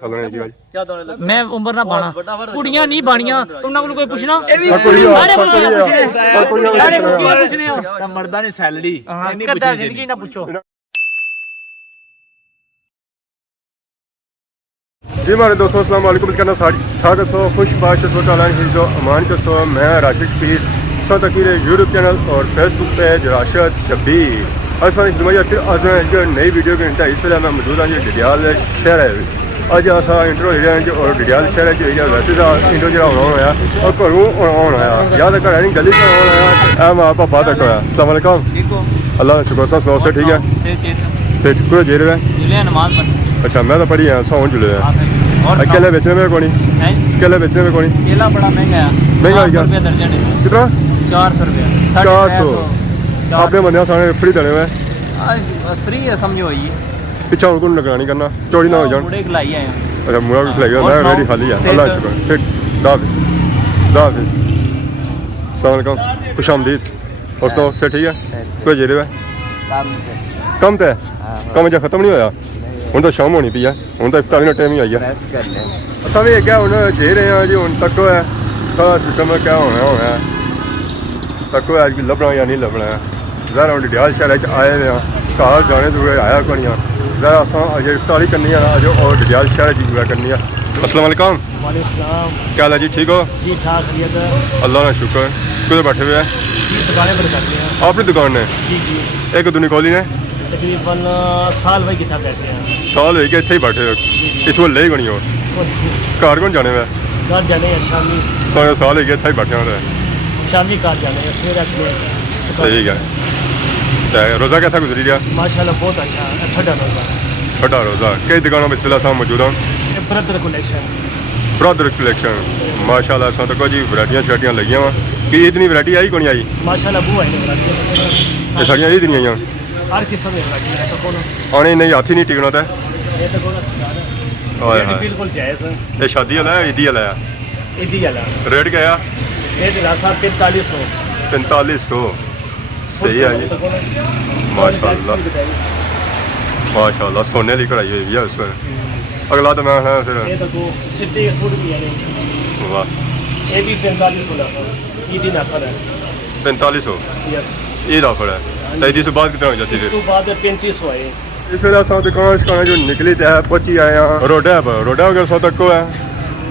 मैं उम्र ना बाना कुड़ियां नहीं बानियां तुमने कोई पूछना मर्दा ने सैलरी जिंदगी ना पूछो। जी हमारे दोस्तों अस्सलाम वालेकुम कहना साथ सो खुश बाश जो अमान के सो मैं राशिद पीर सो तकीर यूट्यूब चैनल और फेसबुक पेज राशिद शबीर आज नई वीडियो के इंटा इस वे मैं मौजूद हाँ जी डिडियाल शहर है अज अस इंटरव्यू हेरिया और डिडियाल शहर वैसे तो इंटरव्यू जो आना होया और घरों आना होया या तो घर नहीं गली आना होया माँ पापा तक होया अस्सलाम वालेकुम अल्लाह का शुक्र सा सुनाओ से ठीक है फिर कोई जेर है अच्छा मैं तो पढ़ी हाँ सौन जुले केले बेचने में कौन केले बेचने में कौन केला बड़ा महंगा है महंगा कितना 400 रुपया 400 आपने बंदे सारे फ्री देने में फ्री है समझो ये पिछा उनको लगना नहीं करना चोरी ना हो जाए मुड़े खिलाई है अच्छा मुड़ा भी खिलाई मैं रेडी खाली है अल्लाह शुक्र फिर दाफिज दाफिज अस्सलाम वालेकुम खुश आमदीद और सुनाओ से ठीक है कोई जेरे है कम तो कम जो खत्म नहीं होया हूँ तो शाम होनी पी है हूँ तो इफ्तारी का टाइम ही आई है अच्छा भी क्या हूँ जे रहे हैं जी हूँ तक है सारा सिस्टम क्या होना है तक अज लभना या नहीं लभना है जरा हम डिडियाल शहर आए हैं घर जाने तो आया को नहीं जरा अस अज इफ्तारी करनी है अज और डिडियाल शहर की पूरा करनी है अस्सलाम वालेकुम क्या हाल है जी ठीक हो जी ठाक अल्लाह का शुक्र किधर बैठे हुए हैं अपनी दुकान ने एक दुनी खोली ने तकरीबन साल भाई कितना बैठे हैं साल हो गए इतने ही बैठे इतों ले गनी हो घर कौन जाने में घर जाने हैं शामी साल हो गए इतने ही बैठे होते शामी घर जाने हैं सवेरे सही है रोज़ा कैसा गुजरी रहा माशाल्लाह बहुत अच्छा ठंडा रोज़ा ठंडा रोज़ा कई दुकानों में इस मौजूद हैं ब्रदर कलेक्शन माशाल्लाह असा तक जी वैरायटियां शरायटियां लगी हुआ कि इतनी वैरायटी आई कौन आई माशाल्लाह वो आई ये सारियां ईद नहीं आई हर किस्म की वैरायटी है तो कोनो आने नहीं हाथी नहीं टिकना था ये तो कोनो ये बिल्कुल जायज़ है ये शादी वाला है ईदी वाला है ईदी वाला रेट क्या है रेट रासा 4500 सही है जी माशाल्लाह माशाल्लाह सोने की कढ़ाई हुई है उस पर अगला तो मैं फिर ये तो सिटी सूट भी है वाह ये भी 4500 ईदी ऑफर है 4500 यस ईद ऑफर है तो ईद से बाद कितना हो जाती इसके बाद 3500 है इस वे दुकान शिकान जो निकली तो है पहुंची आए हैं रोडा अगर सौ तक है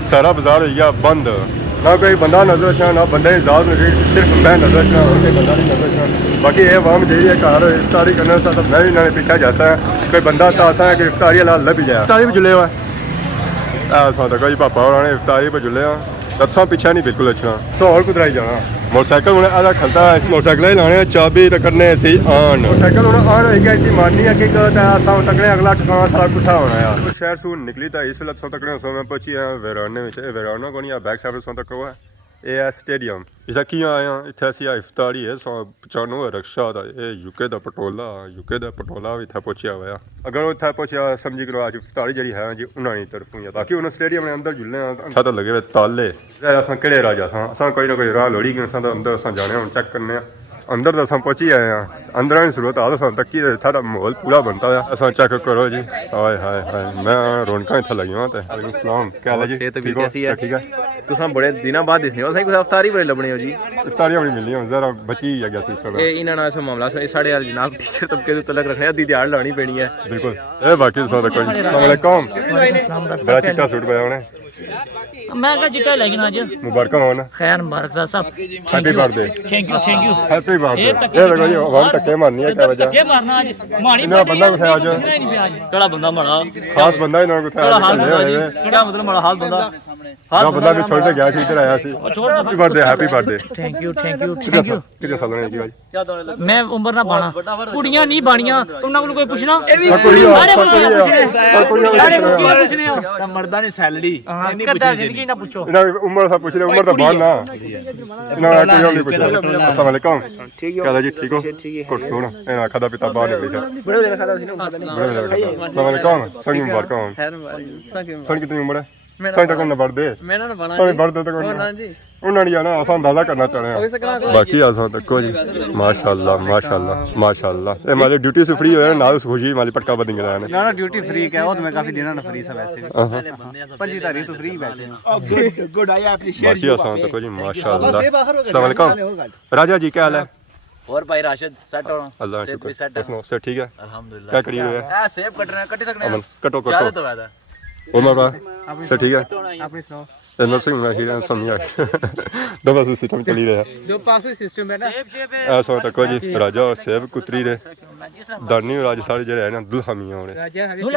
सारा बाजार हो गया बंद ना कोई बंदा नजर अच्छा ना बंदे की जात नजर सिर्फ मैं नजर अच्छा और कोई बंदा नहीं नजर अच्छा बाकी ये वाम जी है घर इफ्तारी करने से तो मैं भी ना पीछा जैसा है कोई बंदा तो ऐसा है कि इफ्तारी वाला लभ जाए इफ्तारी पर जुले हुआ ऐसा तक जी पापा उन्होंने इफ्तारी पर जुले हैं दसा पीछा नहीं बिल्कुल अच्छा तो और कुछ ही जाना मोटरसाइकिल उन्हें आधा खलता इस मोटरसाइकिल ही लाने चाबी तो करने से आन मोटरसाइकिल उन्हें आन होगी ऐसी माननी है कि तकने अगला ठिकाना सारा कुछ होना है शहर सू निकली तो इस वे सौ तकने सौ में पहुंची है वेराने में वेराना को नहीं बैक साइड सौ तक हुआ ये है स्टेडियम इसका की आए हैं इतने असी इफ्तारी है 195 रक्षा का ये यूके का पटोला भी इतना पहुंचा हुआ अगर वो इतना पहुंचा समझी करो अज इफ्तारी जी है जी उन्होंने तरफों है बाकी उन्होंने स्टेडियम ने अंदर जुलने अच्छा तो लगे हुए ताले अस कि राजा अस कोई ना कोई राह लोड़ी गए अंदर अस जाने हम चेक करने अंदर तो अस पहुंची आए हैं अंदर आने जरूरत आ तो तक्की था माहौल पूरा बनता है अस चेक करो जी हाय हाय हाय मैं रौनक इतना लगी हुआ सलाम क्या हाल है जी ठीक है तुम बड़े दिनों बाद दिसने हो कुछ अफ्तारी बड़े लभने हो जी इफ्तारी अपनी मिलनी है जरा बची है गया सिस्टम ये इन्हां नाल मामला साढ़े यार जनाब टीचर तबके तो तलक रखने आधी दिहाड़ लानी पैनी है बिल्कुल ए बाकी तो कोई अस्सलाम वालेकुम बड़ा चिट्टा सूट पाया उन्हें मैं का चिट्टा लेकिन आज मुबारक हो ना खैर मुबारक दा सब happy birthday thank you happy birthday ये देखो जी हम धक्के मारनी है क्या वजह धक्के मारना आज माड़ी इन्हां बंदा कुछ आज केड़ा बंदा माड़ा खास बंदा इन्हां कुछ क्या मतलब माड़ा हाल बंदा ना बंदा भी छोड़ के गया ठीक आया सी हैप्पी बर्थडे थैंक यू कितने साल होने जी भाई मैं उम्र ना बाना कुड़ियां नहीं बानियां तुमने कोई पूछना मर्दा ने सैलरी जिंदगी ना पूछो उम्र सा पूछ रहे उम्र तो बान ना ना कोई और नहीं पूछ अस्सलाम वालेकुम क्या जी ठीक हो कुछ सुन एना खादा पिता बाहर निकली बड़े दिन खाता सी ना अस्सलाम वालेकुम संगी मुबारक हो सन कितनी उम्र है ਸਾਈਂ ਤੱਕ ਨਾ ਵੜਦੇ ਮੇਰਾ ਨਾ ਬਣਾ ਸਾਈਂ ਵੜਦੇ ਤੱਕ ਨਾ ਜੀ ਉਹਨਾਂ ਨੇ ਜਾਣਾ ਅਸਾਂ ਅੰਦਾਜ਼ਾ ਕਰਨਾ ਚਾਹਣਾ ਬਾਕੀ ਅਸਾਂ ਤੱਕੋ ਜੀ ਮਾਸ਼ਾਅੱਲਾ ਮਾਸ਼ਾਅੱਲਾ ਮਾਸ਼ਾਅੱਲਾ ਇਹ ਮਾਲੀ ਡਿਊਟੀ से फ्री होया ना खुशी माली पटका बदल गया है ना ड्यूटी फ्री क्या हो तो मैं काफी देना ना फ्री सब ऐसे पंजी तारीख तो फ्री बैठे गुड आई एप्रिशिएट बाकी असां तक्को जी माशाअल्लाह अस्सलाम वालेकुम राजा जी क्या हाल है और भाई राशिद सेट हो अल्लाह सेब भी शुक्र सेट है सुनो से ठीक है अल्हम्दुलिल्लाह क्या करी रहे है सेब कट रहे हैं कट सकते हैं अमन कटो ज्यादा कटो तो ज्यादा उमर भाई से ठीक है अपनी सुनाओ नर्सिंग में ही समझ आ दबा सिस्टम चली रहा है जो पास सिस्टम है ना ऐसा तक जी राजा और सेब कुतरी रे दानी और राज सारे जड़े है ना दुल्हा मियां होने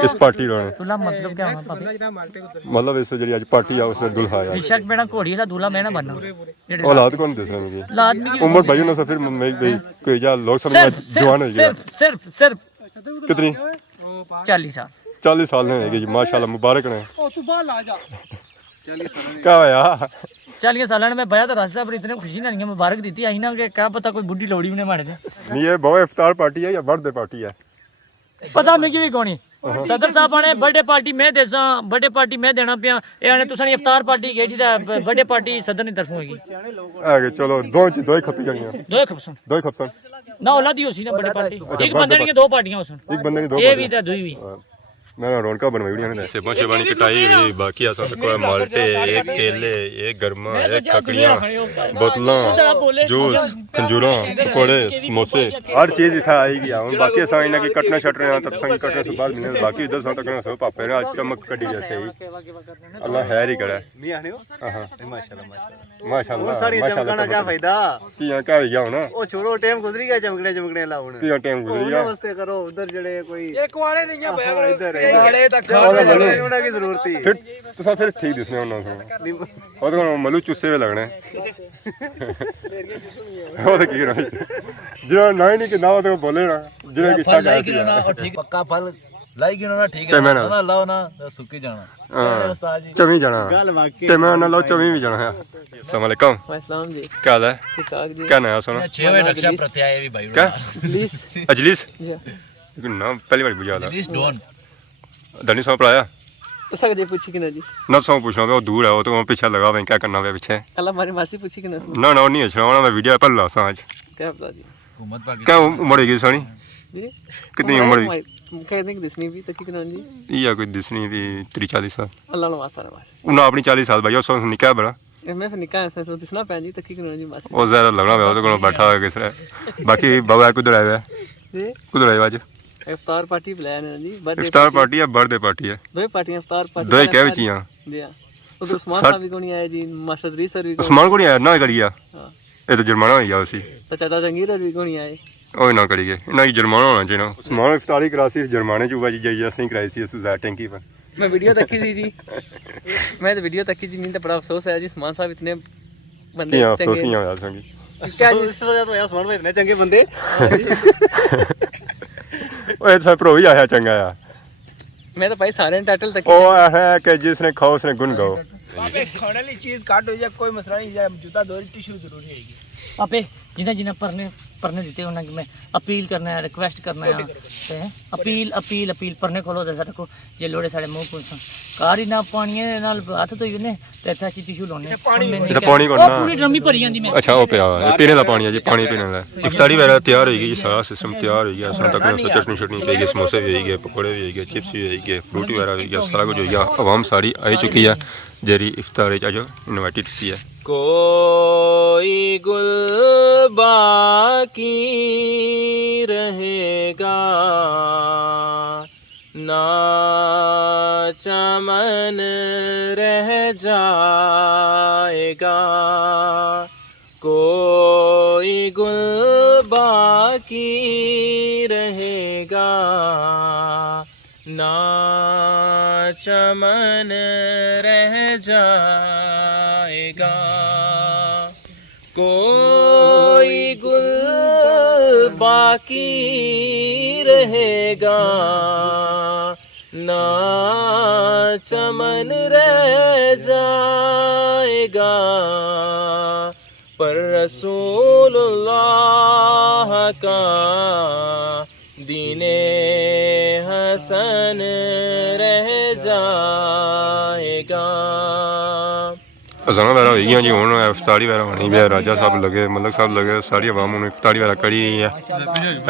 इस पार्टी रोने दूल्हा मतलब क्या होना पापा मतलब इस जड़ी आज पार्टी आ उसने दुल्हा आया बेशक मेरा घोड़ी वाला दूल्हा मैं ना बनना औलाद कौन दस रहे मुझे औलाद में उम्र भाई ने फिर मैं भाई कोई जा लोग समझ जवान हो गया सिर्फ कितनी 40 साल 40 साल ने है जी माशाल्लाह मुबारक ने ओ तू बाहर आ जा क्या होया 40 साल में बया तो राजा पर इतने खुशी नहीं मुबारक दी आई ना कि क्या पता कोई बुढ़ी लोड़ी ने मारे नहीं ये बहुत इफ्तार पार्टी है या बर्थडे पार्टी है पता मैं की भी कोनी सदर साहब आने बर्थडे पार्टी मैं देसा बर्थडे पार्टी मैं देना पिया ए आने तुसां इफ्तार पार्टी गेठी दा बर्थडे पार्टी सदर नी तरफों होगी आगे चलो दो ही खपी जानियां दो ही खपसन ना औलाद ही होसी ना बर्थडे पार्टी एक बंदे नी दो पार्टियां होसन एक बंदे ने दो ये भी ता दुई भी मैं रौनका बनवाई ने सेबों शेबानी कटाई हुई बाकी आसा कोई माल्टे एक केले एक गरमा एक खकड़ियां बोतलां जूस खंजूरा पकोड़े समोसे हर चीज इथा आई गया हुन बाकी असा इना की कटना छटना तब संग कटने से बाद मिलने बाकी इधर सा तक सब पापे ने आज चमक कटी जैसे ही अल्लाह खैर ही करे मी आने हो हां माशाल्लाह माशाल्लाह सारी चमकना क्या फायदा किया का गया होना ओ छोरो टाइम गुजरी गया चमकने ला हुन किया टाइम गुजरी गया नमस्ते करो उधर जड़े कोई एक वाले नहीं है भैया इधर वाले तक होना की जरूरत थी फिर तुसा फिर ठीक दिसने होना सो और को मलू चुस्से वे लगने ਉਹ ਤਾਂ ਕੀ ਰਹੀ ਜਿਹੜਾ ਨਾ ਹੀ ਨਹੀਂ ਕਿ ਨਾ ਉਹ ਬੋਲੇ ਨਾ ਜਿਹੜਾ ਕਿ फल लाई ना और ठीक पक्का फल लाई ना ठीक है ना लाओ ना सुक्की जाना ਹਾਂ उस्ताद जी ਚਵੀ ਜਾਣਾ गल वाकई ਤੇ ਮੈਂ ਨਾ ਲਓ ਚਵੀ ਵੀ ਜਾਣਾ ਹੈ अस्सलाम वालेकुम अस्सलाम जी क्या हाल है ठीक ठाक जी क्या नया सुना 6 बजे रक्षा प्रत्याय भी भाई क्या प्लीज अजलिस जी ना पहली बार बुझा था प्लीज डोंट धनी सौ पढ़ाया तो सके पूछी कि ना जी ना सौ पूछना वो दूर है वो तो पीछे लगा भाई क्या करना है पीछे अल्लाह हमारी मासी पूछी कि ना ना ना नहीं है मैं वीडियो पर ला सा आज क्या पता जी हुकूमत पाकिस्तान क्या उम्र होगी सोनी जी कितनी उम्र हुई कहने की दिसनी भी तक कि ना जी ये कोई दिसनी भी 30-40 साल अल्लाह ने वास्ता रहा उन्हें अपनी 40 साल भाई सौ निकाह बड़ा मैं फिर निकाह ऐसा तो दिसना पैन जी तक कि ना जी मासी वो ज़्यादा लगना है वो तो बैठा है किस तरह बाकी बाबा कुछ आया है जी कुछ आया आज इफ्तार पार्टी प्लान है जी बर्थडे इफ्तार पार्टी या बर्थडे पार्टी है दो पार्टियां इफ्तार पार्टी दो ही क्या बची हैं जी हां उधर उस्मान साहब भी कोनी आए जी मास्टर री सर भी उस्मान को नहीं आया ना करिया हां ये तो जुर्माना हो गया उसी तो चाचा जंगीर भी कोनी आए ओए ना करिए ना ये जुर्माना होना चाहिए ना उस्मान इफ्तारी करासी जुर्माने जो हुआ जी जैसे ही कराई सी उस टैंकी पर मैं वीडियो देखी थी जी मैं तो वीडियो देखी जी नहीं तो बड़ा अफसोस है जी उस्मान साहब इतने बंदे नहीं अफसोस नहीं होया संगी क्या इस वजह तो यार उस्मान भाई इतने चंगे बंदे ओए सब प्रो ही आया चंगा यार मैं तो भाई सारे टाइटल तक ओ है कि जिसने खाओ उसने गुन गाओ खाने वाली चीज काट हो जाए कोई मसला नहीं, जूता दो टिश्यू जरूरी है। आपे जिन्हें जिन्हें पढ़ने देते उन्हें मैं अपील करना है, रिक्वेस्ट करना है, अपील अपील अपील पढ़ने खोलो जैसा रखो जे लोड़े साढ़े मुंह को कारी ना पानी है ना हाथ तो यूने ते इतना ची टिश्यू लाने पानी को ना पूरी ड्रमी भरी जांदी मैं। अच्छा वो पिया पीने दा पानी है जी, पानी पीने दा। इफ्तारी वगैरह तैयार हो गई, सारा सिस्टम तैयार हो गया। सारा तक चटनी शटनी भी गई, समोसे भी हो गए, पकौड़े भी हो गए, चिप्स भी हो गए, फ्रूटी वगैरह भी गया, सारा कुछ हो गया। आवाम सारी आई चुकी है जेरी इफ्तार जो इनवाइटेड सी है। कोई गुल बाकी रहेगा ना चमन रह जाएगा, कोई गुल बाकी रहेगा ना चमन रह जाएगा, कोई गुल बाकी रहेगा ना चमन रह जाएगा, पर रसूलुल्लाह का दीने हसन रह जाएगा। अजाना वगैरह हो गई जी हूँ इफ्तारी वगैरह होनी भी है राजा साहब लगे मलक साहब लगे सारी आवाम हूँ इफ्तारी वगैरह करी है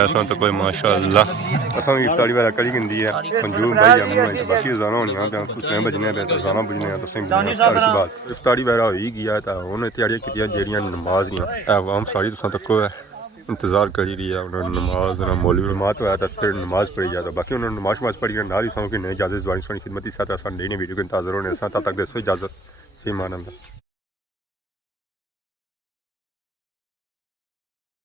ऐसा तो कोई माशाअल्लाह असा भी इफ्तारी वगैरह करी गिंदी है मंजूर भाई अम्मू है बाकी अजाना होनी कुछ बजने पे अजाना बुझने इफ्तारी वगैरह हो ही गया तो हूँ तैयारियां की जेरियां नमाज दियां आवाम सारी तुसा तको है इंतजार करी रही है उन्होंने नमाज मौलवी जमात होया तो फिर नमाज पढ़ी जाता बाकी उन्होंने नमाज पढ़ी ना ही समझ कि नहीं इजाजत जुआनी सोनी खिदमत साथ नई नई वीडियो के इंतजार होने तक दसो इजाजत फी मान अल्लाह।